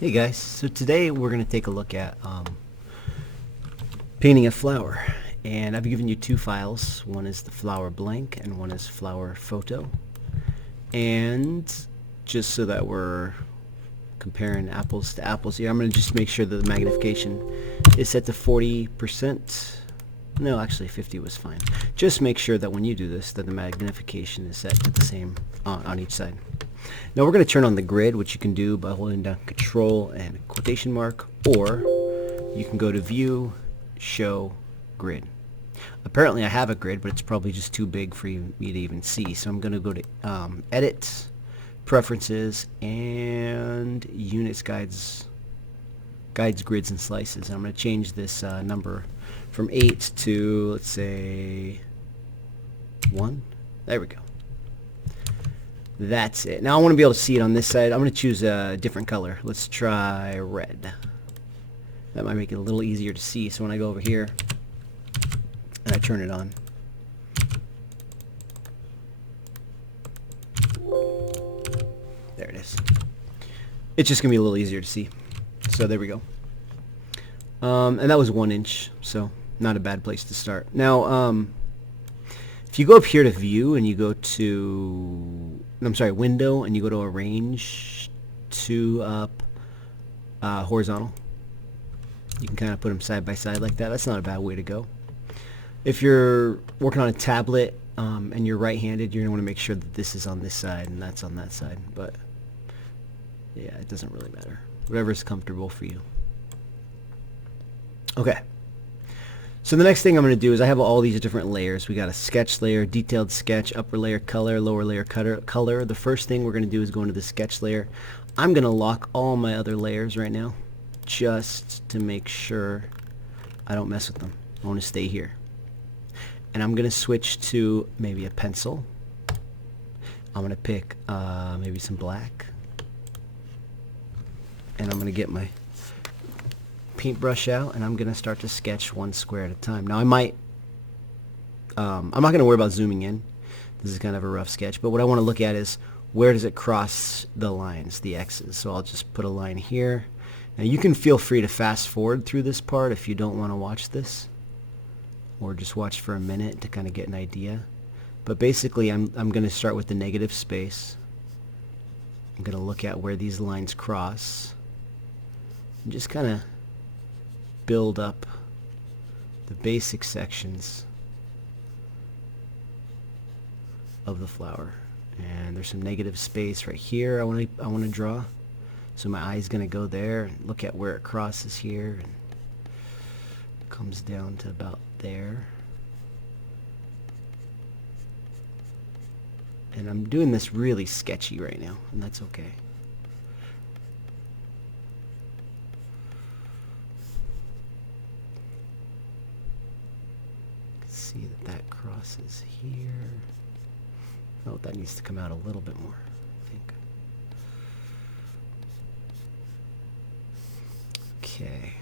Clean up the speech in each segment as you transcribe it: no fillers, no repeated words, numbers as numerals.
Hey guys, so today we're going to take a look at painting a flower. And I've given you two files. One is the flower blank and one is flower photo. And just so that we're comparing apples to apples here, I'm going to just make sure that the magnification is set to 40%. No, actually 50 was fine. Just make sure that when you do this, that the magnification is set to the same on each side. Now we're going to turn on the grid, which you can do by holding down Control and quotation mark, or you can go to View, Show, Grid. Apparently I have a grid, but it's probably just too big for me to even see. So I'm going to go to Edit, Preferences, and Units, Guides, Grids, and Slices. And I'm going to change this number from 8 to, let's say, 1. There we go. That's it. Now I want to be able to see it on this side. I'm going to choose a different color. Let's try red. That might make it a little easier to see. So when I go over here and I turn it on, there it is. It's just going to be a little easier to see. So there we go. And that was 1 inch, so not a bad place to start. Now, if you go up here to View and you go to, Window, and you go to Arrange, 2 up, horizontal, you can kind of put them side by side like that. That's not a bad way to go. If you're working on a tablet and you're right-handed, you're going to want to make sure that this is on this side and that's on that side. But yeah, it doesn't really matter. Whatever's comfortable for you. Okay. So the next thing I'm going to do is I have all these different layers. We got a sketch layer, detailed sketch, upper layer color, lower layer color. The first thing we're going to do is go into the sketch layer. I'm going to lock all my other layers right now just to make sure I don't mess with them. I want to stay here. And I'm going to switch to maybe a pencil. I'm going to pick maybe some black. And I'm going to get my paintbrush out, and I'm going to start to sketch one square at a time. Now I might, I'm not going to worry about zooming in. This is kind of a rough sketch, but what I want to look at is where does it cross the lines, the X's. So I'll just put a line here. Now you can feel free to fast forward through this part if you don't want to watch this, or just watch for a minute to kind of get an idea. But basically I'm going to start with the negative space. I'm going to look at where these lines cross and just kind of build up the basic sections of the flower. And there's some negative space right here I want to draw. So my eye's going to go there and look at where it crosses here and comes down to about there. And I'm doing this really sketchy right now, and that's okay. See that crosses here. Oh, that needs to come out a little bit more, I think. Okay.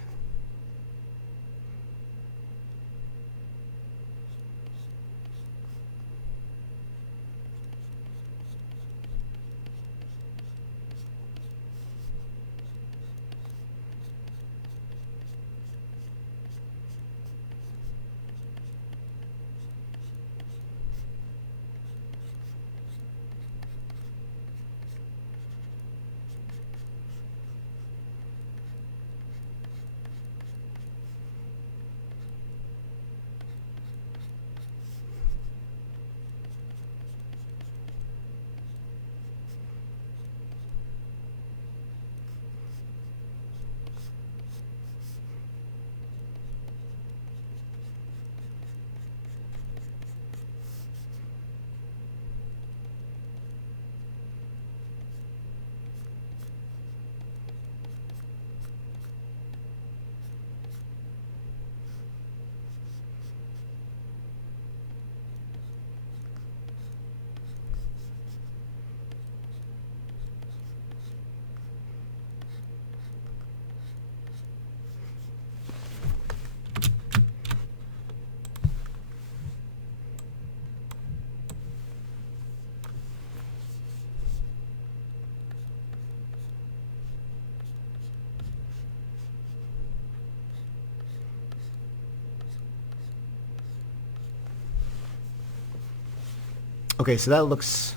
Okay, so that looks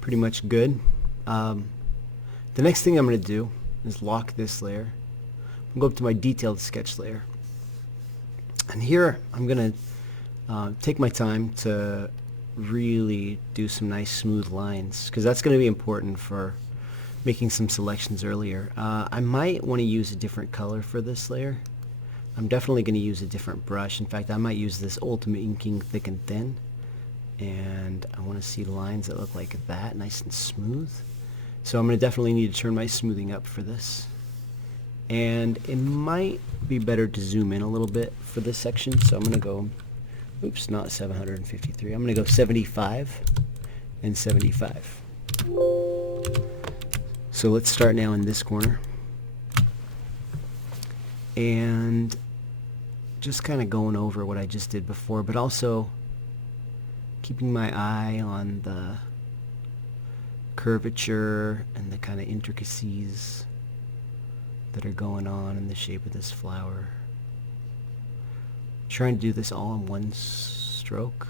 pretty much good. The next thing I'm going to do is lock this layer. I'm going to go up to my detailed sketch layer. And here I'm going to take my time to really do some nice smooth lines, because that's going to be important for making some selections earlier. I might want to use a different color for this layer. I'm definitely going to use a different brush. In fact, I might use this Ultimate Inking Thick and Thin. And I want to see lines that look like that, nice and smooth. So I'm going to definitely need to turn my smoothing up for this. And it might be better to zoom in a little bit for this section. So I'm going to go, oops, not 753. I'm going to go 75 and 75. So let's start now in this corner. And just kind of going over what I just did before, but also keeping my eye on the curvature and the kind of intricacies that are going on in the shape of this flower. Trying to do this all in one stroke,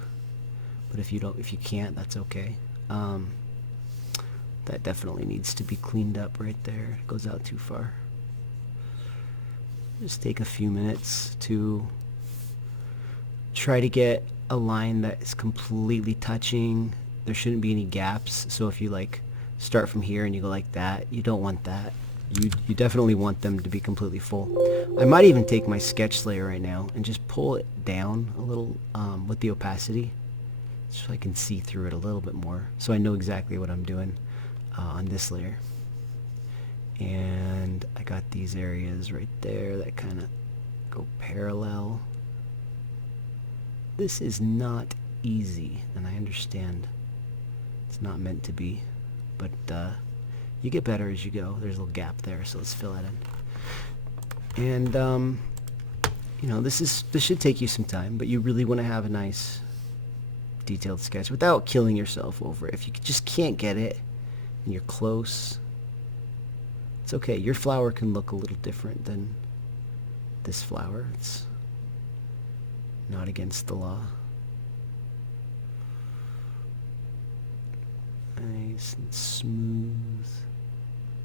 but if you can't, that's okay. That definitely needs to be cleaned up right there. It goes out too far. Just take a few minutes to try to get a line that is completely touching. There shouldn't be any gaps. So if you like start from here and you go like that, you don't want that. You definitely want them to be completely full. I might even take my sketch layer right now and just pull it down a little with the opacity, so I can see through it a little bit more, so I know exactly what I'm doing on this layer. And I got these areas right there that kind of go parallel. This is not easy, and I understand it's not meant to be, but you get better as you go. There's a little gap there, so let's fill that in. And you know, this should take you some time, but you really want to have a nice detailed sketch without killing yourself over it. If you just can't get it and you're close, it's okay. Your flower can look a little different than this flower. It's not against the law. Nice and smooth.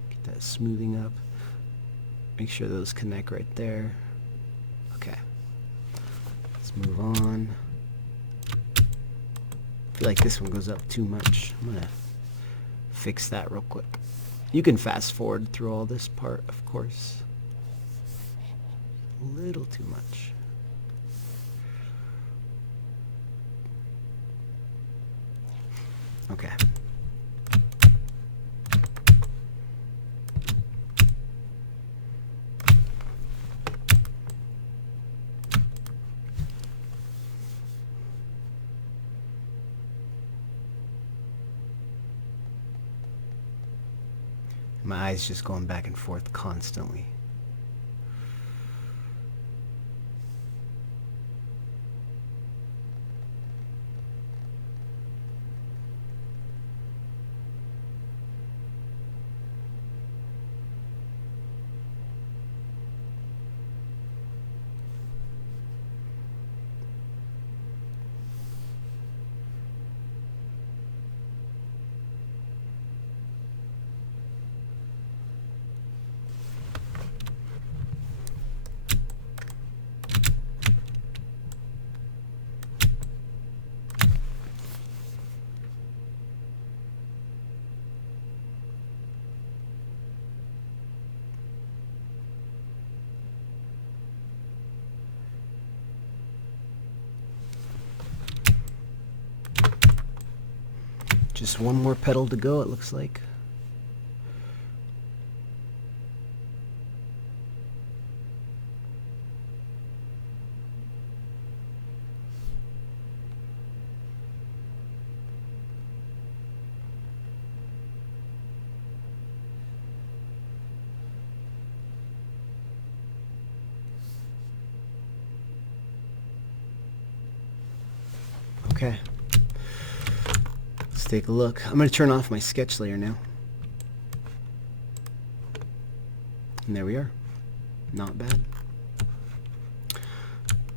Get that smoothing up. Make sure those connect right there. Okay. Let's move on. I feel like this one goes up too much. I'm gonna fix that real quick. You can fast forward through all this part, of course. A little too much. Okay. My eyes just going back and forth constantly. Just one more petal to go, it looks like. Okay. Let's take a look. I'm going to turn off my sketch layer now. And there we are. Not bad.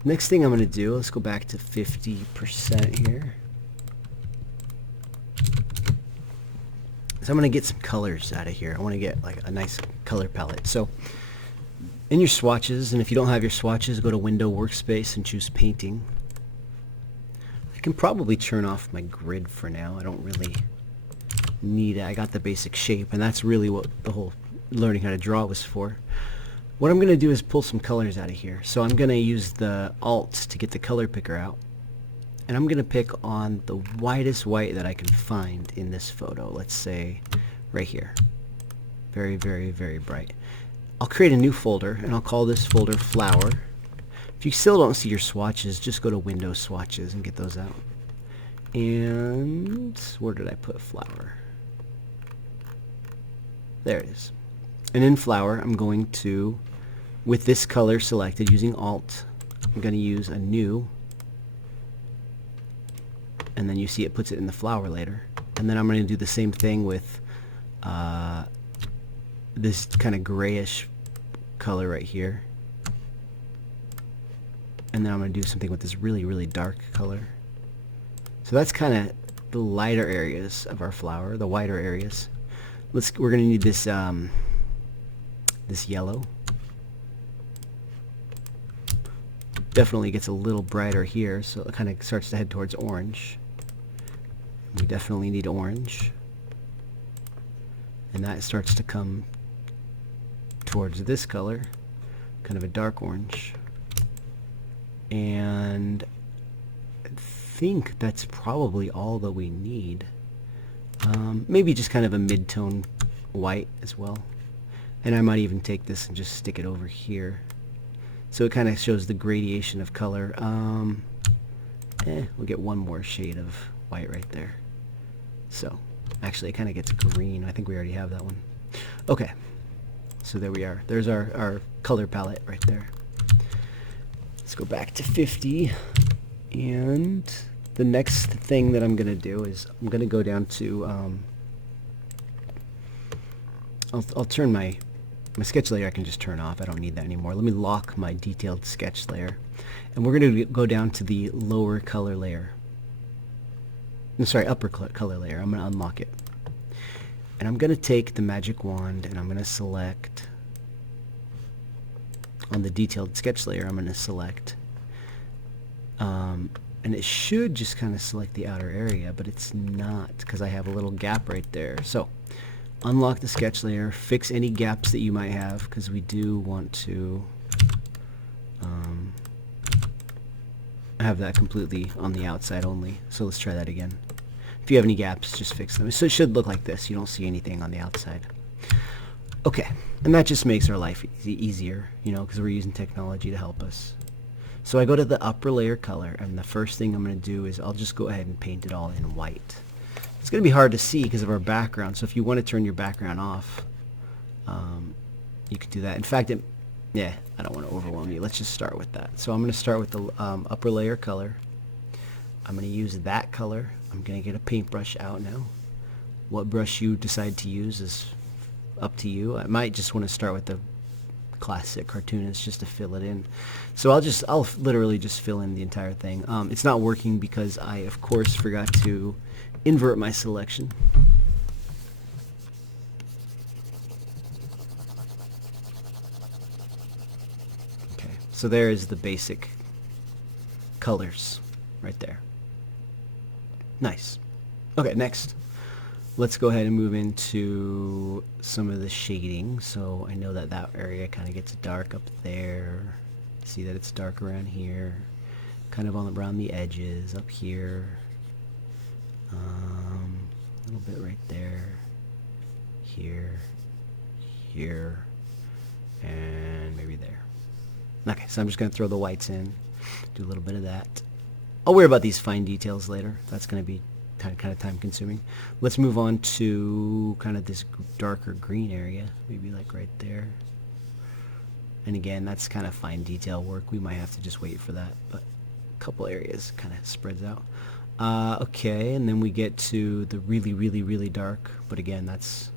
Next thing I'm going to do, let's go back to 50% here. is I'm going to get some colors out of here. I want to get like a nice color palette. So in your swatches, and if you don't have your swatches, go to Window Workspace and choose Painting. I can probably turn off my grid for now. I don't really need it. I got the basic shape, and that's really what the whole learning how to draw was for. What I'm going to do is pull some colors out of here. So I'm going to use the Alt to get the color picker out. And I'm going to pick on the whitest white that I can find in this photo. Let's say right here. Very, very, very bright. I'll create a new folder, and I'll call this folder Flower. If you still don't see your swatches, just go to Windows Swatches and get those out. And where did I put Flower? There it is. And in Flower, I'm going to, with this color selected using Alt, I'm going to use a new, and then you see it puts it in the flower later. And then I'm going to do the same thing with this kind of grayish color right here. And then I'm going to do something with this really, really dark color. So that's kind of the lighter areas of our flower, the whiter areas. We're going to need this this yellow. Definitely gets a little brighter here, so it kind of starts to head towards orange. We definitely need orange. And that starts to come towards this color, kind of a dark orange. And I think that's probably all that we need. Maybe just kind of a mid-tone white as well. And I might even take this and just stick it over here. So it kind of shows the gradation of color. We'll get one more shade of white right there. So actually it kind of gets green. I think we already have that one. Okay, so there we are. There's our color palette right there. Let's go back to 50, and the next thing that I'm going to do is I'm going to go down to I'll turn my sketch layer. I can just turn off. I don't need that anymore. Let me lock my detailed sketch layer, and we're going to go down to the lower color layer. Sorry, upper color layer. I'm going to unlock it, and I'm going to take the magic wand, and I'm going to select on the detailed sketch layer. I'm going to select and it should just kind of select the outer area, but it's not, because I have a little gap right there. So unlock the sketch layer, fix any gaps that you might have, because we do want to have that completely on the outside only. So let's try that again. If you have any gaps, just fix them. So it should look like this. You don't see anything on the outside. Okay, and that just makes our life easier, you know, because we're using technology to help us. So I go to the upper layer color, and the first thing I'm going to do is I'll just go ahead and paint it all in white. It's going to be hard to see because of our background, so if you want to turn your background off, you could do that. In fact, yeah, I don't want to overwhelm you. Let's just start with that. So I'm going to start with the upper layer color. I'm going to use that color. I'm going to get a paintbrush out now. What brush you decide to use is up to you. I might just want to start with the classic cartoonist just to fill it in. So I'll literally just fill in the entire thing. It's not working because I of course forgot to invert my selection. Okay, so there is the basic colors right there. Nice. Okay, next let's go ahead and move into some of the shading. So I know that that area kind of gets dark up there. See that it's dark around here, kind of around the edges up here, a little bit right there, here, here, and maybe there. Okay, so I'm just going to throw the whites in, do a little bit of that. I'll worry about these fine details later. That's going to be kind of time consuming. Let's move on to kind of this darker green area, maybe like right there. And again, that's kind of fine detail work. We might have to just wait for that, but a couple areas kind of spreads out. Okay, and then we get to the really, really, really dark, but again, that's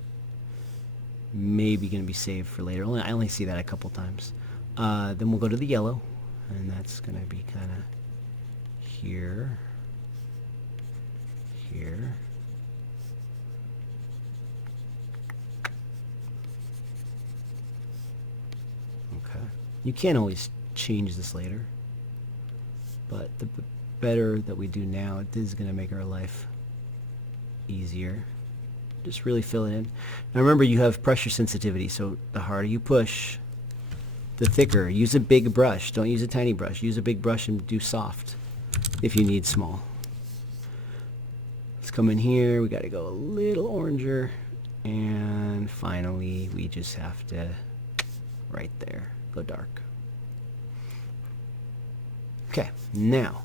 maybe going to be saved for later. I only see that a couple times. Then we'll go to the yellow, and that's going to be kind of here, here, Okay. You can always change this later, but the better that we do now, it is going to make our life easier. Just really fill it in. Now remember, you have pressure sensitivity, so the harder you push, the thicker. Use a big brush. Don't use a tiny brush. Use a big brush and do soft if you need small. Let's come in here. We got to go a little oranger. And finally, we just have to, right there, go dark. Okay, now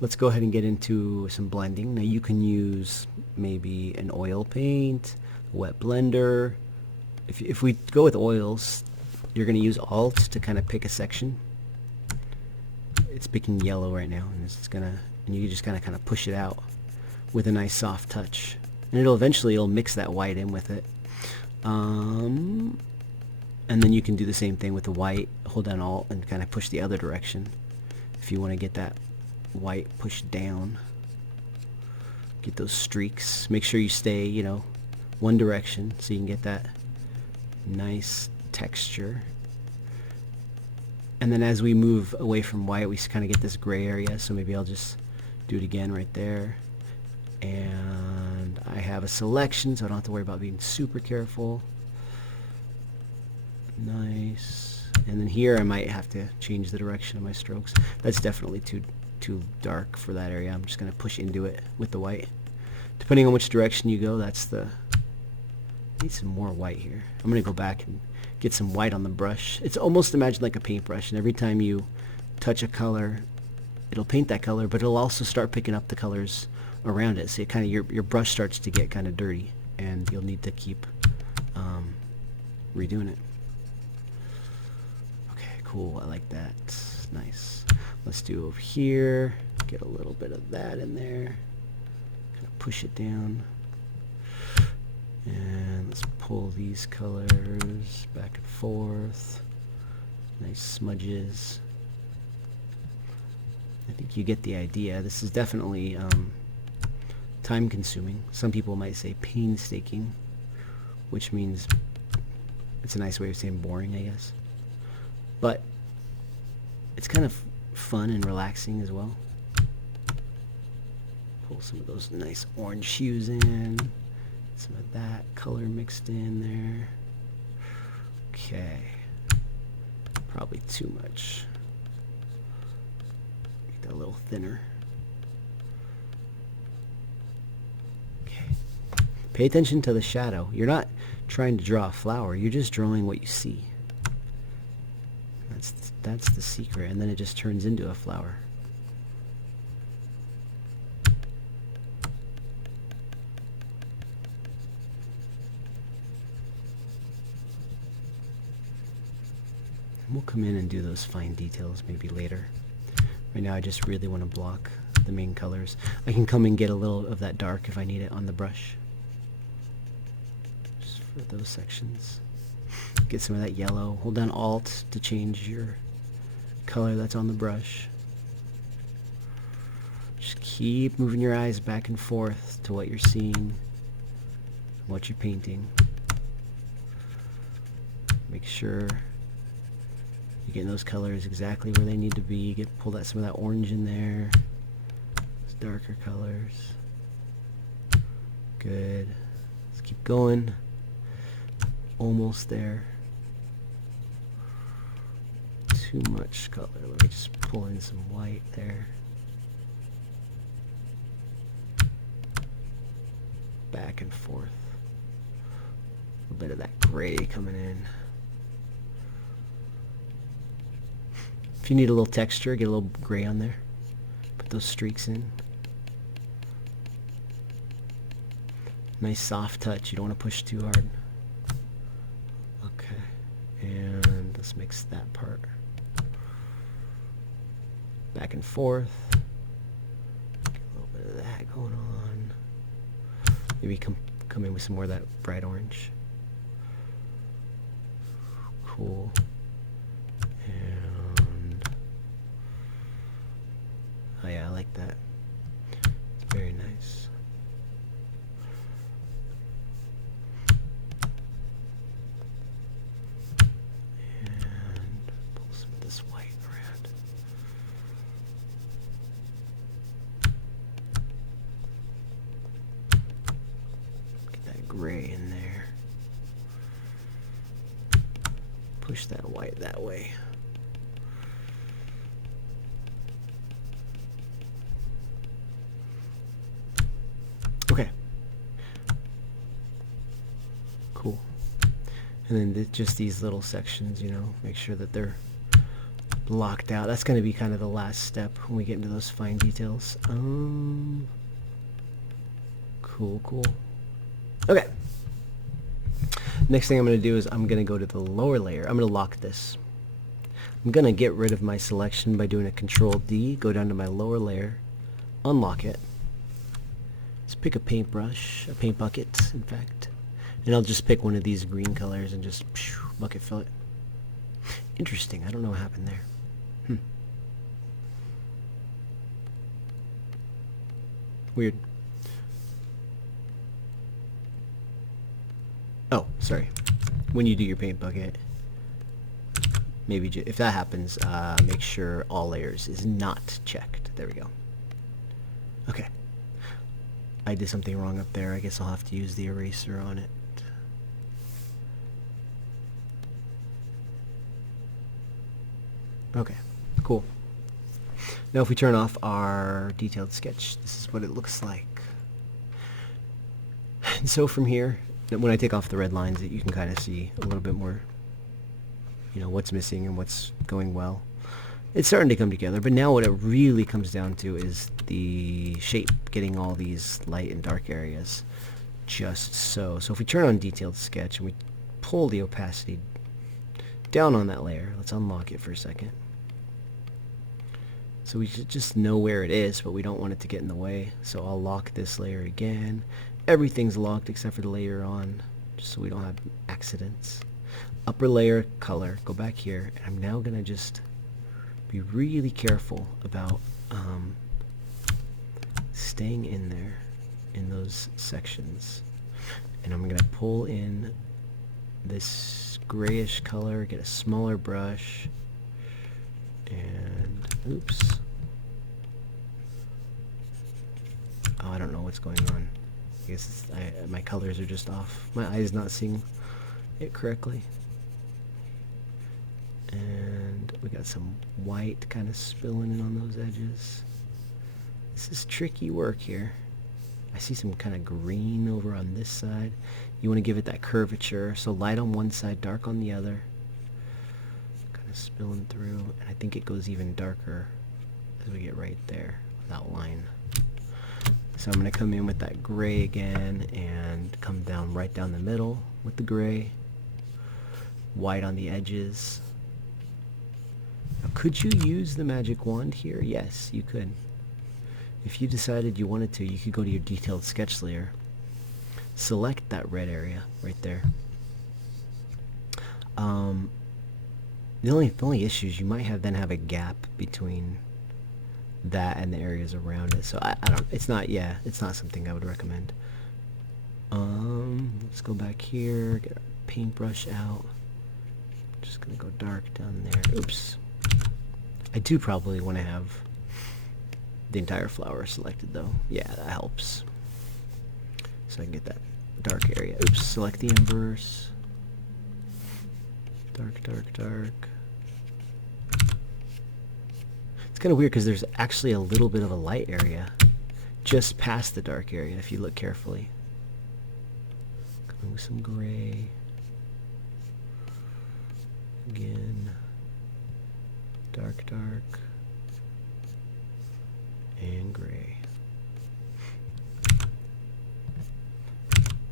let's go ahead and get into some blending. Now you can use maybe an oil paint, a wet blender. If we go with oils, you're going to use Alt to kind of pick a section. It's picking yellow right now, and it's gonna, and you just kind of push it out with a nice soft touch, and it'll mix that white in with it. And then you can do the same thing with the white. Hold down Alt and kind of push the other direction if you want to get that white pushed down. Get those streaks. Make sure you stay, you know, one direction so you can get that nice texture. And then as we move away from white, we kind of get this gray area. So maybe I'll just do it again right there. And I have a selection, so I don't have to worry about being super careful. Nice. And then here I might have to change the direction of my strokes. That's definitely too dark for that area. I'm just going to push into it with the white. Depending on which direction you go, that's the... I need some more white here. I'm going to go back and get some white on the brush. It's almost, imagine like a paintbrush, and every time you touch a color, it'll paint that color, but it'll also start picking up the colors around it. So it kind of, your brush starts to get kind of dirty, and you'll need to keep redoing it. Okay, cool. I like that. Nice. Let's do over here. Get a little bit of that in there. Kind of push it down. And let's pull these colors back and forth. Nice smudges. I think you get the idea. This is definitely time consuming. Some people might say painstaking, which means it's a nice way of saying boring, I guess. But it's kind of fun and relaxing as well. Pull some of those nice orange hues in. Some of that color mixed in there. Okay. Probably too much. Make that a little thinner. Okay. Pay attention to the shadow. You're not trying to draw a flower. You're just drawing what you see. That's the secret. And then it just turns into a flower. We'll come in and do those fine details maybe later. Right now I just really want to block the main colors. I can come and get a little of that dark if I need it on the brush. Just for those sections. Get some of that yellow. Hold down Alt to change your color that's on the brush. Just keep moving your eyes back and forth to what you're seeing, what you're painting. Make sure you're getting those colors exactly where they need to be. Pull some of that orange in there. Those darker colors. Good. Let's keep going. Almost there. Too much color. Let me just pull in some white there. Back and forth. A bit of that gray coming in. If you need a little texture, get a little gray on there. Put those streaks in. Nice soft touch. You don't want to push too hard. Okay. And let's mix that part. Back and forth. Get a little bit of that going on. Maybe come in with some more of that bright orange. Cool. And oh yeah, I like that. It's very nice. push that white that way. Okay. Cool. And then just these little sections, you know, make sure that they're blocked out. That's going to be kind of the last step when we get into those fine details. Cool, cool. Okay. Next thing I'm going to do is I'm going to go to the lower layer. I'm going to lock this. I'm going to get rid of my selection by doing a Control-D, go down to my lower layer, unlock it. Let's pick a paintbrush, a paint bucket, in fact. And I'll just pick one of these green colors and just bucket fill it. Interesting. I don't know what happened there. Weird. Oh, sorry. When you do your paint bucket, maybe if that happens, make sure all layers is not checked. There we go. Okay. I did something wrong up there. I guess I'll have to use the eraser on it. Okay, cool. Now if we turn off our detailed sketch, this is what it looks like. And so from here, when I take off the red lines, you can kind of see a little bit more, you know, what's missing and what's going well. It's starting to come together, but now what it really comes down to is the shape, getting all these light and dark areas just so. So if we turn on detailed sketch and we pull the opacity down on that layer, let's unlock it for a second. So we should just know where it is, but we don't want it to get in the way. So I'll lock this layer again. Everything's locked except for the layer on, just so we don't have accidents. Upper layer color, go back here, and I'm now gonna just be really careful about staying in there in those sections. And I'm gonna pull in this grayish color, get a smaller brush, and oops. Oh, I don't know what's going on. I guess my colors are just off. My eye's not seeing it correctly. And we got some white kind of spilling in on those edges. This is tricky work here. I see some kind of green over on this side. You want to give it that curvature, so light on one side, dark on the other. Kind of spilling through, and I think it goes even darker as we get right there, that line. So I'm going to come in with that gray again and come down right down the middle with the gray. White on the edges. Now, could you use the magic wand here? Yes, you could. If you decided you wanted to, you could go to your detailed sketch layer. Select that red area right there. The only issue is you might then have a gap between that and the areas around it. So I don't, it's not something I would recommend. Let's go back here, get our paintbrush out. Just gonna go dark down there. Oops. I do probably want to have the entire flower selected though. Yeah, that helps. So I can get that dark area. Oops, select the inverse. Dark, dark, dark. It's kind of weird because there's actually a little bit of a light area just past the dark area if you look carefully. Coming with some gray. Again. Dark, dark. And gray.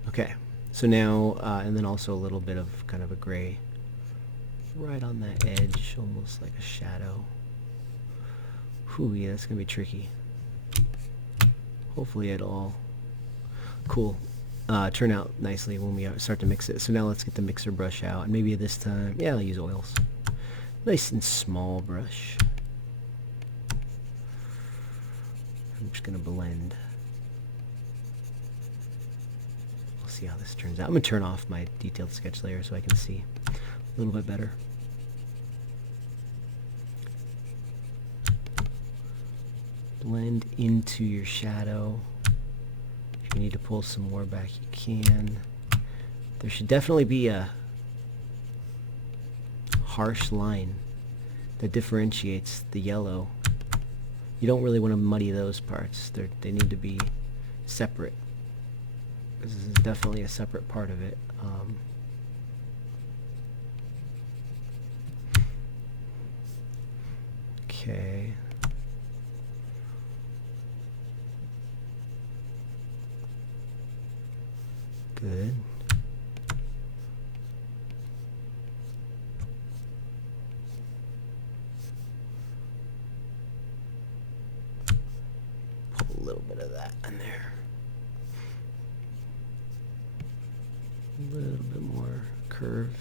Okay, so now, and then also a little bit of kind of a gray right on that edge, almost like a shadow. Whew, yeah, that's gonna be tricky. Hopefully it all cool. Turn out nicely when we start to mix it. So now let's get the mixer brush out, and maybe this time, yeah, I'll use oils. Nice and small brush. I'm just gonna blend. We'll see how this turns out. I'm gonna turn off my detailed sketch layer so I can see a little bit better. Blend into your shadow. If you need to pull some more back, you can. There should definitely be a harsh line that differentiates the yellow. You don't really want to muddy those parts. They need to be separate. This is definitely a separate part of it. Okay. Good. Pull a little bit of that in there. A little bit more curve.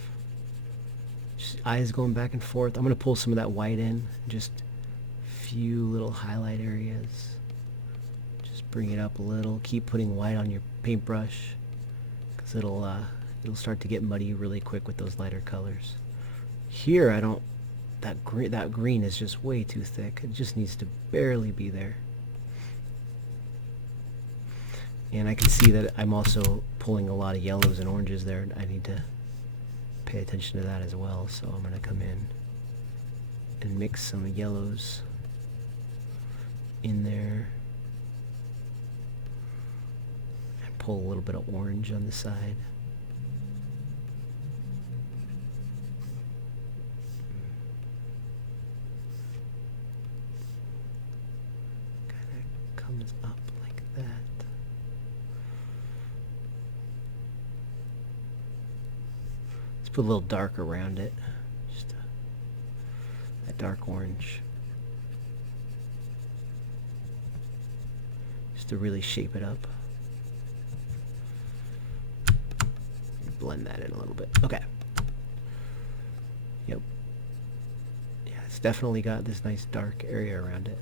Just eyes going back and forth. I'm going to pull some of that white in. Just a few little highlight areas. Just bring it up a little. Keep putting white on your paintbrush, because it'll start to get muddy really quick with those lighter colors. Here, that green is just way too thick. It just needs to barely be there. And I can see that I'm also pulling a lot of yellows and oranges there. I need to pay attention to that as well. So I'm going to come in and mix some yellows in there. And pull a little bit of orange on the side. Kind of comes up like that. Put a little dark around it, just that dark orange, just to really shape it up. Blend that in a little bit. Okay. Yep. Yeah, it's definitely got this nice dark area around it.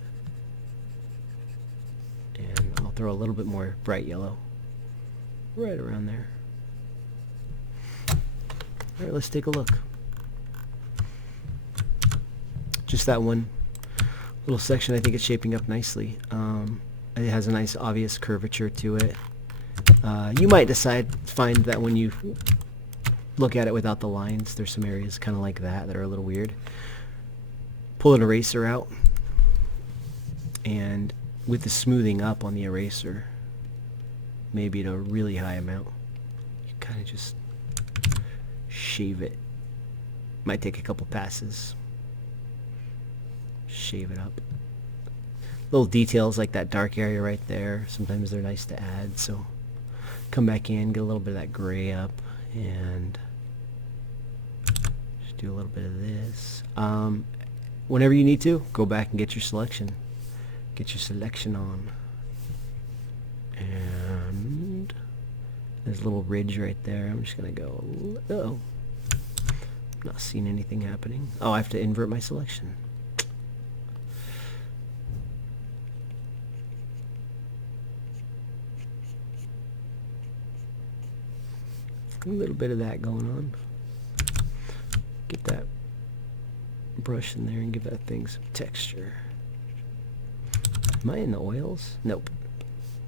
And I'll throw a little bit more bright yellow right around there. Alright, let's take a look. Just that one little section, I think it's shaping up nicely. It has a nice obvious curvature to it. You might find that when you look at it without the lines, there's some areas kind of like that are a little weird. Pull an eraser out, and with the smoothing up on the eraser, maybe at a really high amount, you kind of just shave it. Might take a couple passes. Shave it up. Little details like that dark area right there, sometimes they're nice to add, so come back in, get a little bit of that gray up, and just do a little bit of this. Whenever you need to, go back and get your selection. Get your selection on. And there's a little ridge right there. I'm just going to go, oh, not seeing anything happening. Oh, I have to invert my selection. A little bit of that going on. Get that brush in there and give that thing some texture. Am I in the oils? Nope.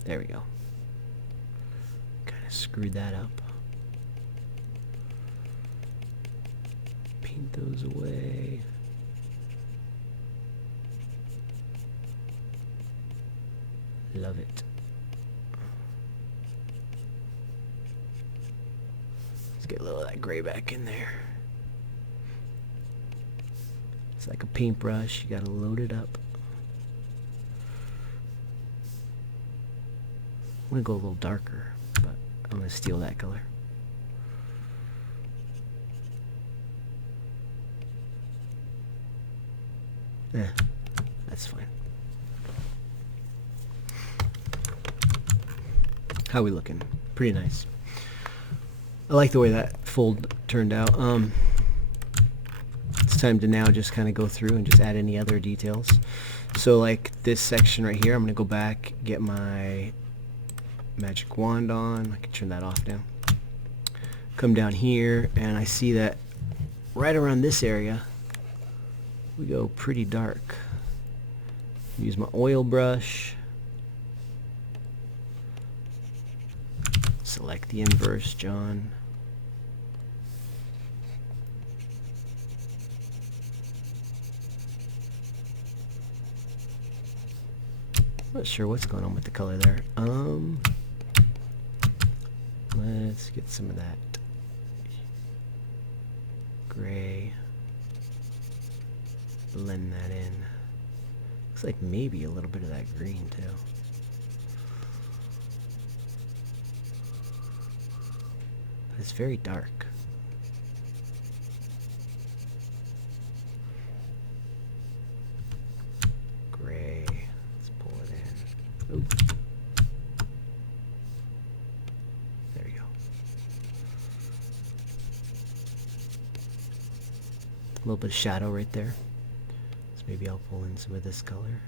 There we go. Kind of screwed that up. Paint those away. Love it. Let's get a little of that gray back in there. It's like a paintbrush. You gotta load it up. I'm gonna go a little darker, but I'm gonna steal that color. That's fine. How we looking? Pretty nice. I like the way that fold turned out. It's time to now just kind of go through and just add any other details. So like this section right here, I'm gonna go back, get my magic wand on. I can turn that off now. Come down here, and I see that right around this area we go pretty dark. Use my oil brush. Select the inverse, John. Not sure what's going on with the color there. Let's get some of that gray. Blend that in. Looks like maybe a little bit of that green too. But it's very dark. Gray. Let's pull it in. Ooh. There we go. A little bit of shadow right there. So maybe I'll pull in some of this color.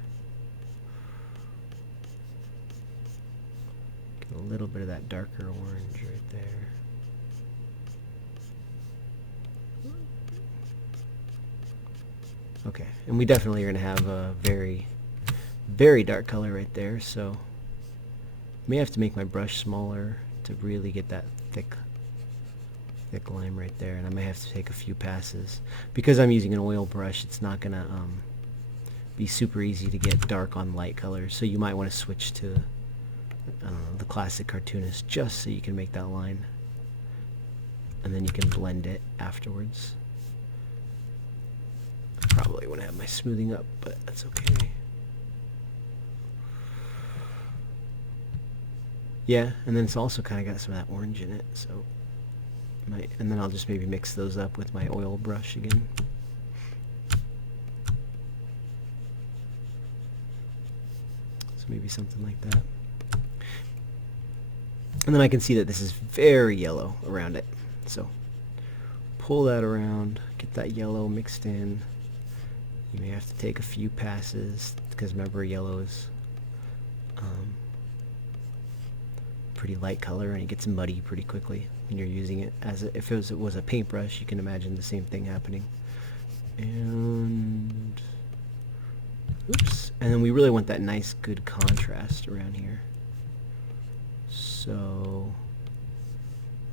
Get a little bit of that darker orange right there. Okay, and we definitely are going to have a very, very dark color right there, so I may have to make my brush smaller to really get that thick line right there, and I may have to take a few passes. Because I'm using an oil brush, it's not going to be super easy to get dark on light colors, so you might want to switch to the classic cartoonist just so you can make that line, and then you can blend it afterwards. Probably want to have my smoothing up, but that's okay. Yeah, and then it's also kind of got some of that orange in it, so and then I'll just maybe mix those up with my oil brush again. So maybe something like that. And then I can see that this is very yellow around it, so pull that around, get that yellow mixed in. You may have to take a few passes, because remember, yellow is pretty light color, and it gets muddy pretty quickly when you're using it. If it was a paintbrush, you can imagine the same thing happening. And oops, and then we really want that nice, good contrast around here. So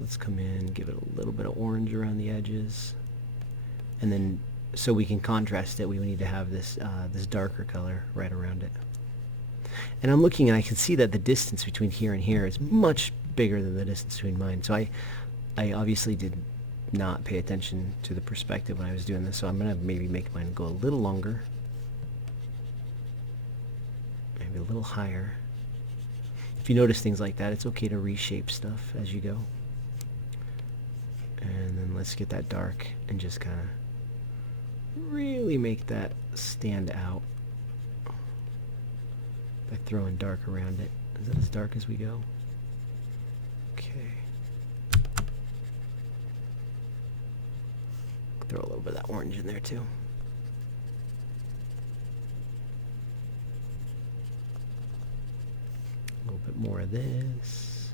let's come in, give it a little bit of orange around the edges, and then so we can contrast it, we need to have this this darker color right around it. And I'm looking, and I can see that the distance between here and here is much bigger than the distance between mine. So I obviously did not pay attention to the perspective when I was doing this, so I'm going to maybe make mine go a little longer. Maybe a little higher. If you notice things like that, it's okay to reshape stuff as you go. And then let's get that dark and just kind of really make that stand out by throwing dark around it. Is that as dark as we go? Okay. Throw a little bit of that orange in there too. A little bit more of this.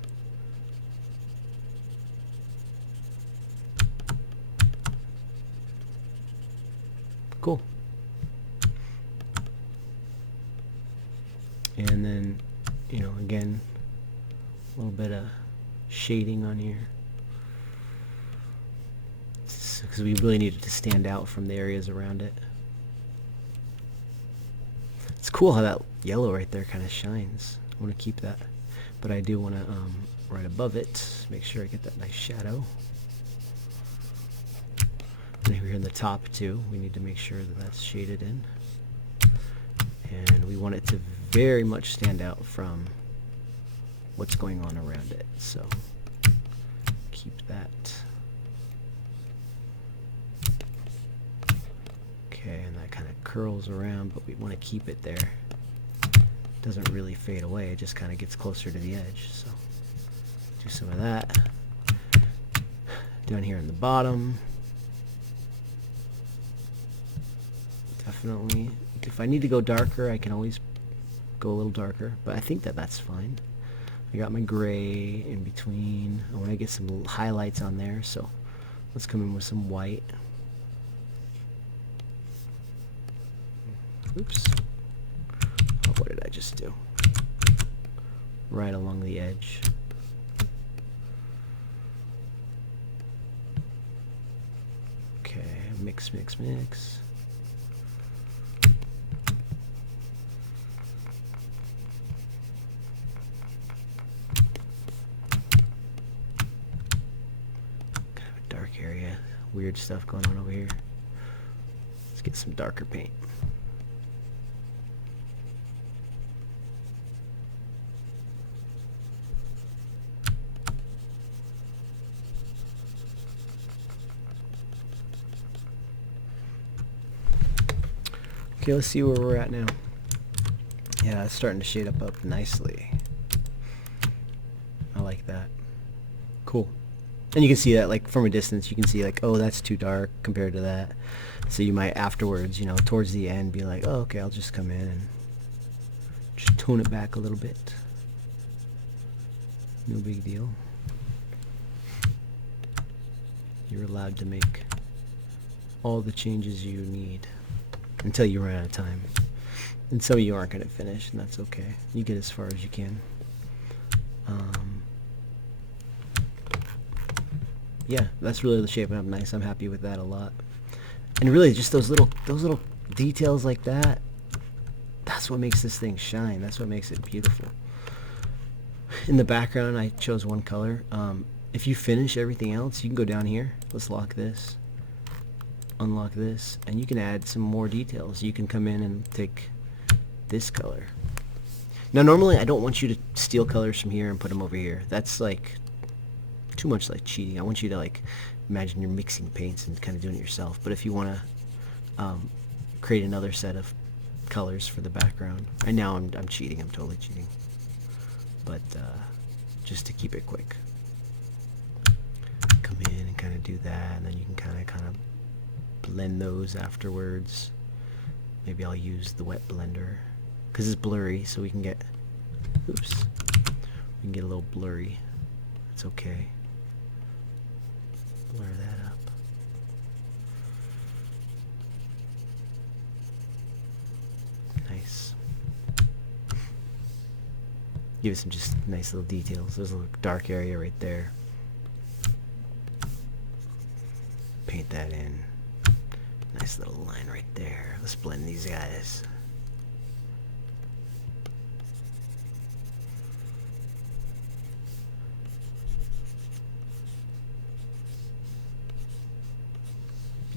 Cool. And then, you know, again, a little bit of shading on here, because we really need it to stand out from the areas around it. It's cool how that yellow right there kind of shines. I want to keep that, but I do want to, right above it, make sure I get that nice shadow. And here in the top too, we need to make sure that that's shaded in. And we want it to very much stand out from what's going on around it. So keep that. Okay, and that kind of curls around, but we want to keep it there. It doesn't really fade away, it just kind of gets closer to the edge. So do some of that. Down here in the bottom. Definitely. If I need to go darker, I can always go a little darker, but I think that that's fine. I got my gray in between. I want to get some highlights on there, so let's come in with some white. Oops. Oh, what did I just do? Right along the edge. Okay, mix, mix, mix. weird stuff going on over here. Let's get some darker paint. Okay, let's see where we're at now. Yeah, it's starting to shade up nicely. I like that. Cool. And you can see that, like, from a distance, you can see, like, oh, that's too dark compared to that. So you might afterwards, you know, towards the end, be like, oh, okay, I'll just come in and just tone it back a little bit. No big deal. You're allowed to make all the changes you need until you run out of time. And some of you aren't going to finish, and that's okay. You get as far as you can. Yeah, that's really shaping up nice. I'm happy with that a lot. And really, just those little details like that, that's what makes this thing shine. That's what makes it beautiful. In the background, I chose one color. If you finish everything else, you can go down here. Let's lock this. Unlock this, and you can add some more details. You can come in and take this color. Now normally I don't want you to steal colors from here and put them over here. That's like too much like cheating. I want you to like imagine you're mixing paints and kind of doing it yourself. But if you want to create another set of colors for the background, right now I'm cheating. I'm totally cheating. But just to keep it quick, come in and kind of do that, and then you can kind of blend those afterwards. Maybe I'll use the wet blender because it's blurry, so we can get, oops, we can get a little blurry. It's okay. Blur that up. Nice. Give it some just nice little details. There's a little dark area right there. Paint that in. Nice little line right there. Let's blend these guys.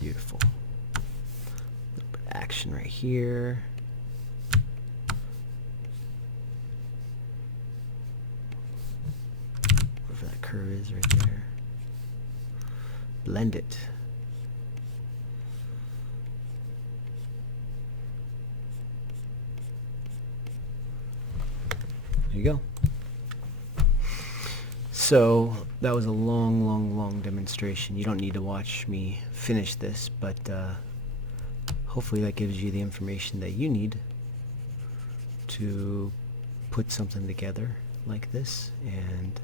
Beautiful. A little bit of action right here. Wherever that curve is right there. Blend it. There you go. So that was a long demonstration. You don't need to watch me finish this, but hopefully that gives you the information that you need to put something together like this and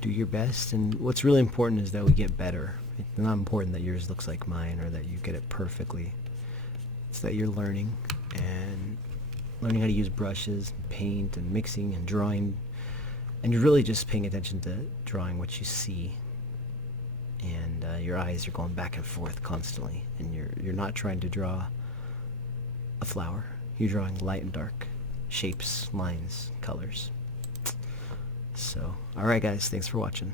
do your best. And what's really important is that we get better. It's not important that yours looks like mine or that you get it perfectly. It's that you're learning and learning how to use brushes, and paint, and mixing, and drawing, and you're really just paying attention to drawing what you see, and your eyes are going back and forth constantly, and you're not trying to draw a flower. You're drawing light and dark, shapes, lines, colors. So, alright guys, thanks for watching.